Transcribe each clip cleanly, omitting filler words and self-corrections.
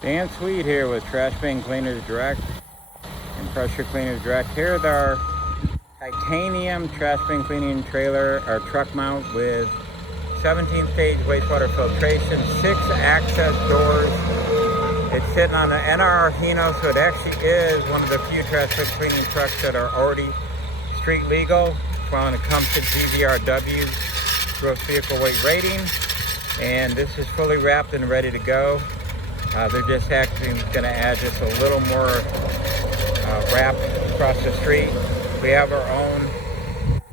Dan Sweet here with Trash Bin Cleaners Direct and Pressure Cleaners Direct. Here's our titanium trash bin cleaning trailer, our truck mount with 17-stage wastewater filtration, 6 access doors. It's sitting on the NR Hino, so it actually is one of the few trash bin cleaning trucks that are already street legal when it comes to GVRW's gross vehicle weight rating. And this is fully wrapped and ready to go. They're just actually going to add just a little more wrap across the street. We have our own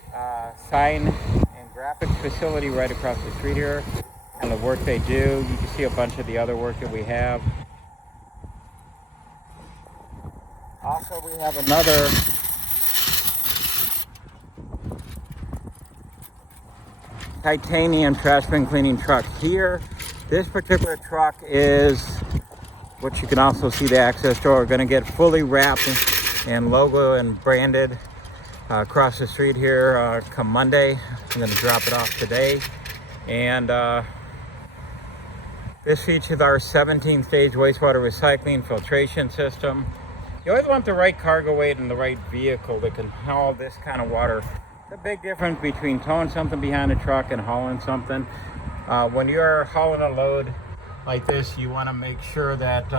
sign and graphics facility right across the street here, and the work they do. You can see a bunch of the other work that we have. Also, we have another titanium trash bin cleaning truck here. This particular truck is what you can also see the access door. We're going to get fully wrapped and logo and branded across the street here come Monday. I'm going to drop it off today. And this features our 17-stage wastewater recycling filtration system. You always want the right cargo weight and the right vehicle that can haul this kind of water. The big difference between towing something behind a truck and hauling something. When you're hauling a load like this, you want to make sure that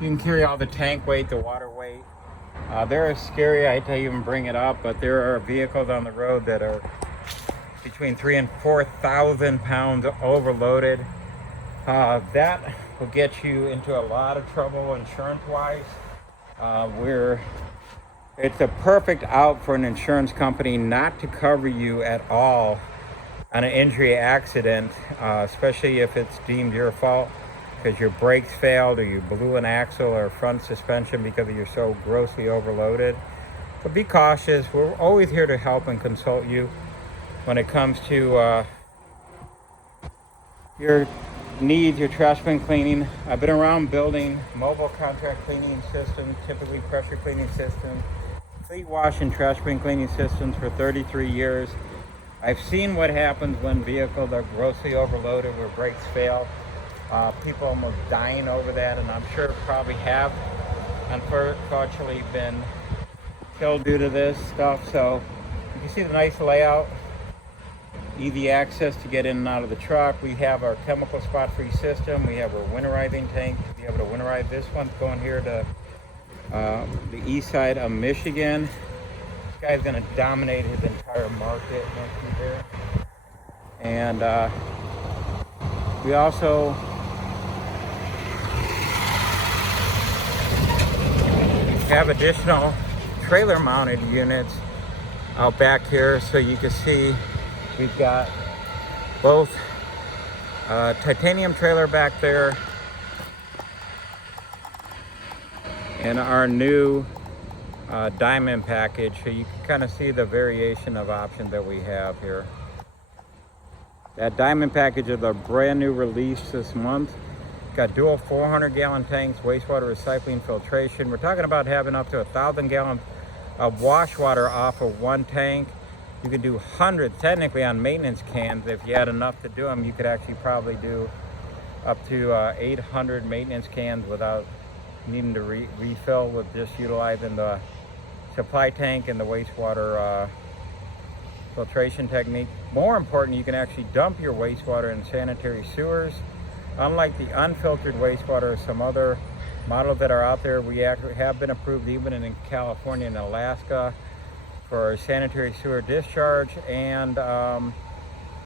you can carry all the tank weight, the water weight. They're scary, I hate to even bring it up, but there are vehicles on the road that are between 3,000 and 4,000 pounds overloaded. That will get you into a lot of trouble insurance-wise. It's a perfect out for an insurance company not to cover you at all on an injury accident, especially if it's deemed your fault because your brakes failed or you blew an axle or front suspension because you're so grossly overloaded. But be cautious. We're always here to help and consult you when it comes to your needs, your trash bin cleaning. I've been around building mobile contract cleaning systems, typically pressure cleaning systems, fleet wash and trash bin cleaning systems for 33 years. I've seen what happens when vehicles are grossly overloaded, where brakes fail. People almost dying over that, and I'm sure probably have unfortunately been killed due to this stuff. So you can see the nice layout, easy access to get in and out of the truck. We have our chemical spot-free system. We have our winterizing tank to be able to winterize. This one's going here to the east side of Michigan. This guy's going to dominate his entire market once he's there. And we also have additional trailer mounted units out back here, so you can see we've got both titanium trailer back there and our new diamond package, so you can kind of see the variation of options that we have here. That diamond package is a brand new release this month. Got dual 400-gallon tanks, wastewater recycling filtration. We're talking about having up to 1,000 gallons of wash water off of one tank. You can do hundreds technically on maintenance cans. If you had enough to do them, you could actually probably do up to 800 maintenance cans without needing to refill, with just utilizing the supply tank and the wastewater filtration technique. More important, you can actually dump your wastewater in sanitary sewers. Unlike the unfiltered wastewater, some other models that are out there, we actually have been approved even in California and Alaska for sanitary sewer discharge, and